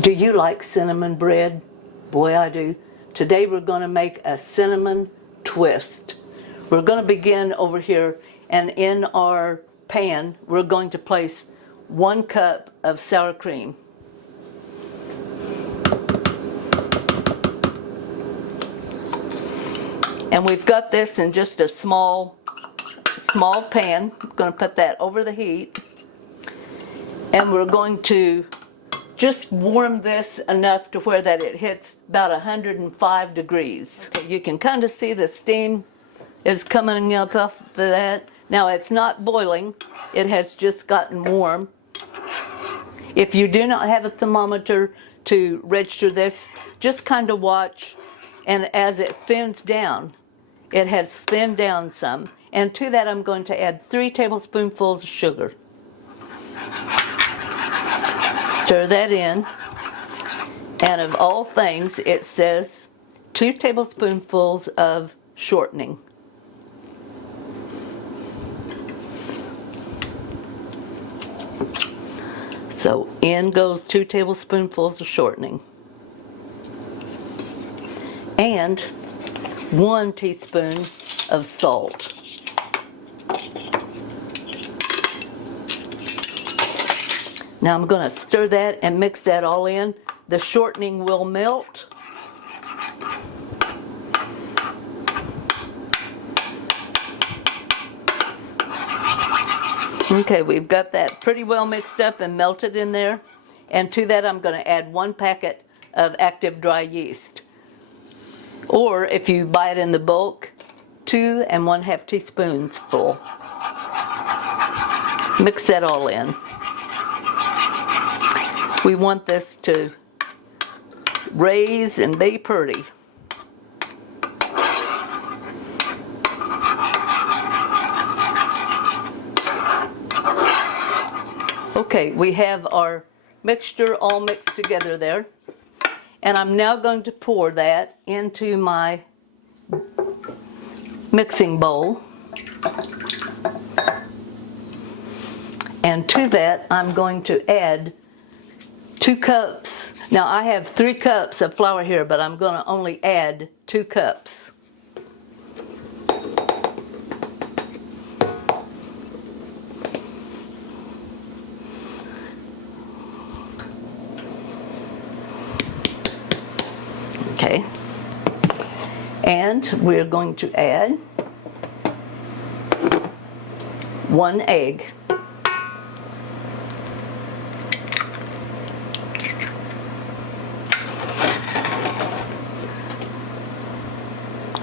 Do you like cinnamon bread? Boy, I do. Today we're going to make a cinnamon twist. We're going to begin over here, and in our pan we're going to place 1 cup of sour cream. And we've got this in just a small pan. I'm going to put that over the heat. And we're going to just warm this enough to where that it hits about 105 degrees. Okay, you can kind of see the steam is coming up off of that. Now it's not boiling, it has just gotten warm. If you do not have a thermometer to register this, just kind of watch, and as it thins down, it has thinned down some, and to that I'm going to add 3 tablespoonfuls of sugar. Stir that in, and of all things it says 2 tablespoonfuls of shortening. So in goes 2 tablespoonfuls of shortening. And 1 teaspoon of salt. Now I'm going to stir that and mix that all in. The shortening will melt. Okay, we've got that pretty well mixed up and melted in there. And to that I'm going to add 1 packet of active dry yeast. Or if you buy it in the bulk, 2 1/2 teaspoons full. Mix that all in. We want this to raise and be pretty. Okay, we have our mixture all mixed together there. And I'm now going to pour that into my mixing bowl. And to that, I'm going to add 2 cups. Now I have 3 cups of flour here, but I'm going to only add 2 cups. Okay, and we're going to add 1 egg.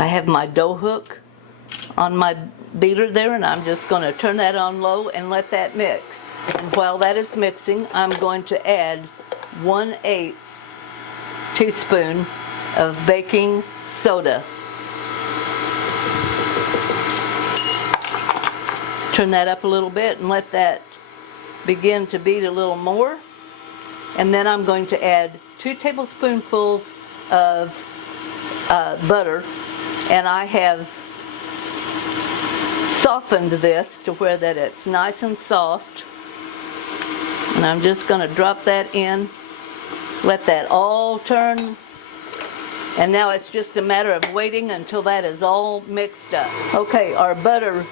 I have my dough hook on my beater there, and I'm just going to turn that on low and let that mix. And while that is mixing, I'm going to add 1/8 teaspoon of baking soda. Turn that up a little bit and let that begin to beat a little more. And then I'm going to add 2 tablespoonfuls of butter, and I have softened this to where that it's nice and soft. And I'm just going to drop that in, let that all turn. And now it's just a matter of waiting until that is all mixed up. Okay, our butter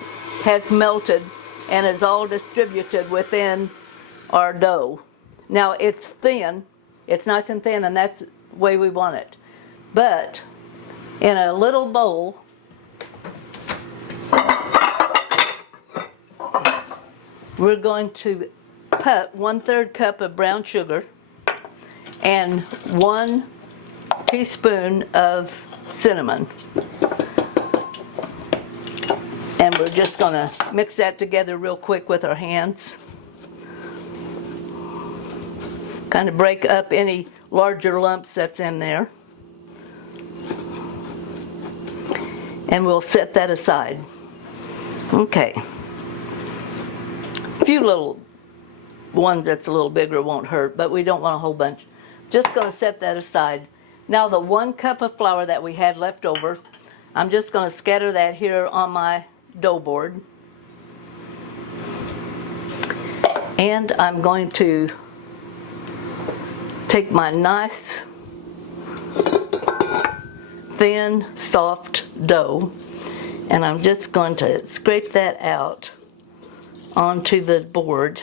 has melted and is all distributed within our dough. Now it's thin, it's nice and thin, and that's the way we want it. But in a little bowl, we're going to put 1/3 cup of brown sugar and 1 teaspoon of cinnamon. And we're just going to mix that together real quick with our hands. Kind of break up any larger lumps that's in there. And we'll set that aside. Okay. A few little ones that's a little bigger won't hurt, but we don't want a whole bunch. Just going to set that aside. Now the 1 cup of flour that we had left over, I'm just going to scatter that here on my dough board. And I'm going to take my nice, thin, soft dough, and I'm just going to scrape that out onto the board.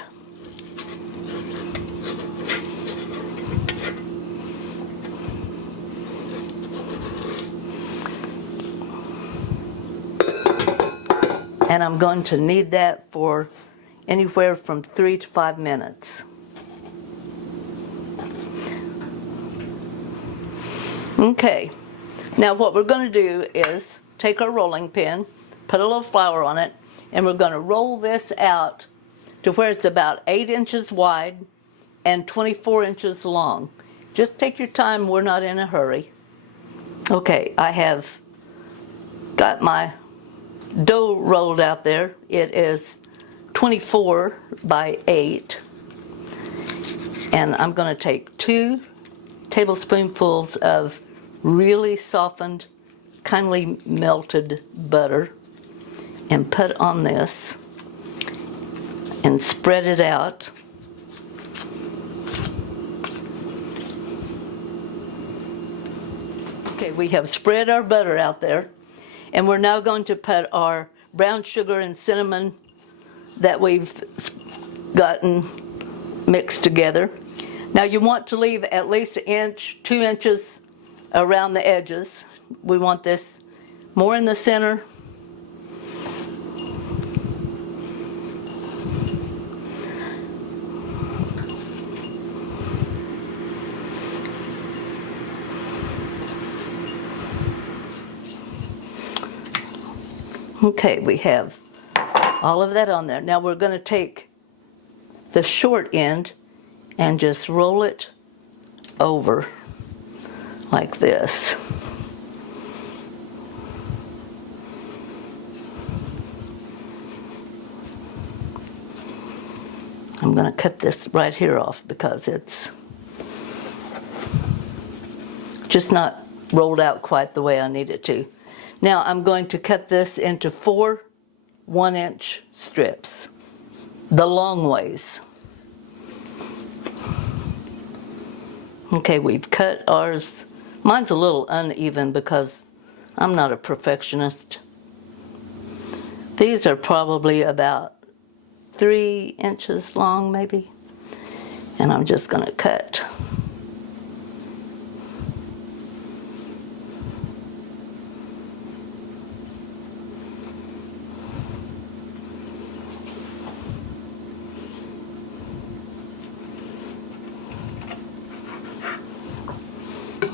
And I'm going to knead that for anywhere from 3 to 5 minutes. Okay, now what we're going to do is take our rolling pin, put a little flour on it, and we're going to roll this out to where it's about 8 inches wide and 24 inches long. Just take your time, we're not in a hurry. Okay, I have got my dough rolled out there. It is 24 by 8, and I'm going to take 2 tablespoonfuls of really softened, kindly melted butter and put on this and spread it out. Okay, we have spread our butter out there, and we're now going to put our brown sugar and cinnamon that we've gotten mixed together. Now you want to leave at least 1 inch, 2 inches around the edges. We want this more in the center. Okay, we have all of that on there. Now we're going to take the short end and just roll it over like this. I'm going to cut this right here off because it's just not rolled out quite the way I need it to. Now I'm going to cut this into 4 1-inch strips, the long ways. Okay, we've cut ours. Mine's a little uneven because I'm not a perfectionist. These are probably about 3 inches long, maybe. And I'm just going to cut.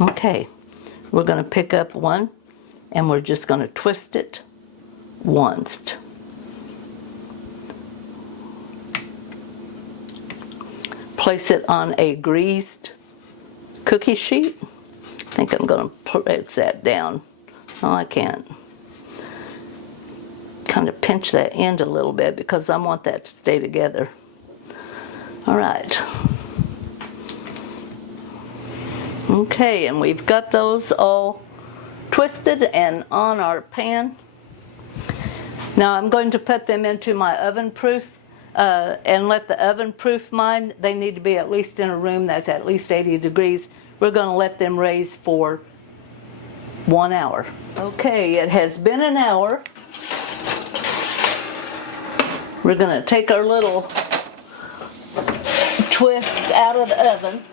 Okay, we're going to pick up one and we're just going to twist it once. Place it on a greased cookie sheet. I think I'm going to press that down. Oh, I can't. Kind of pinch that end a little bit because I want that to stay together. All right. Okay, and we've got those all twisted and on our pan. Now I'm going to put them into my oven proof and let the oven proof mine. They need to be at least in a room that's at least 80 degrees. We're going to let them raise for 1 hour. Okay, it has been an hour. We're going to take our little twist out of the oven.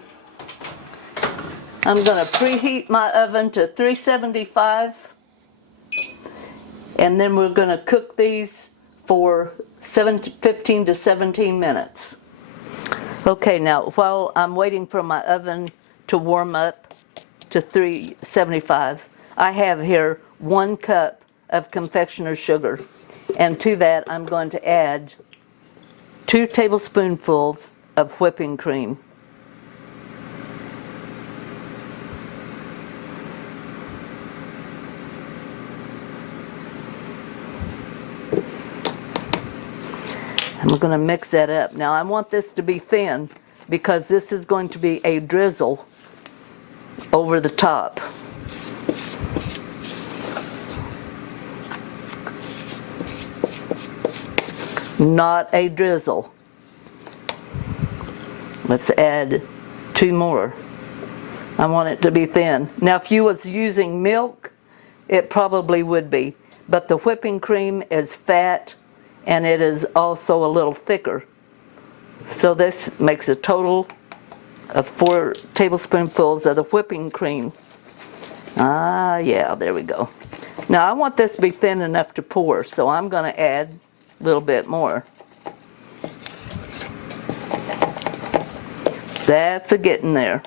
I'm going to preheat my oven to 375, and then we're going to cook these for 15 to 17 minutes. Okay, now while I'm waiting for my oven to warm up to 375, I have here 1 cup of confectioner's sugar, and to that I'm going to add 2 tablespoonfuls of whipping cream. And we're going to mix that up. Now I want this to be thin because this is going to be a drizzle over the top. Not a drizzle. Let's add 2 more. I want it to be thin. Now if you was using milk, it probably would be, but the whipping cream is fat and it is also a little thicker. So this makes a total of 4 tablespoonfuls of the whipping cream. Ah, yeah, there we go. Now I want this to be thin enough to pour, so I'm going to add a little bit more. That's a getting there.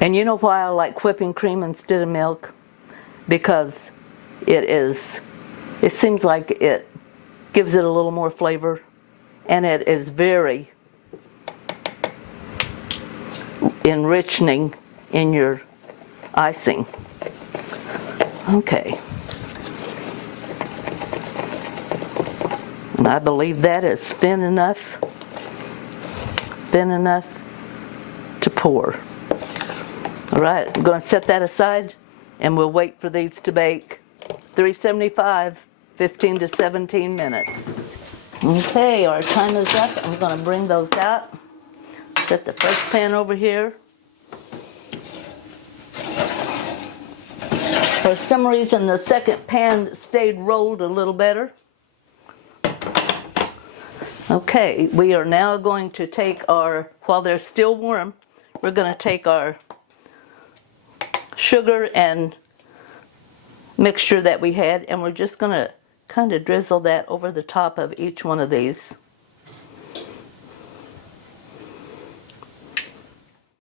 And you know why I like whipping cream instead of milk? Because it seems like it gives it a little more flavor, and it is very enriching in your icing. Okay. And I believe that is thin enough to pour. All right, I'm going to set that aside and we'll wait for these to bake. 375, 15 to 17 minutes. Okay, our time is up. I'm going to bring those out. Set the first pan over here. For some reason, the second pan stayed rolled a little better. Okay, we are now going to take our, while they're still warm, we're going to take our sugar and mixture that we had, and we're just going to kind of drizzle that over the top of each one of these.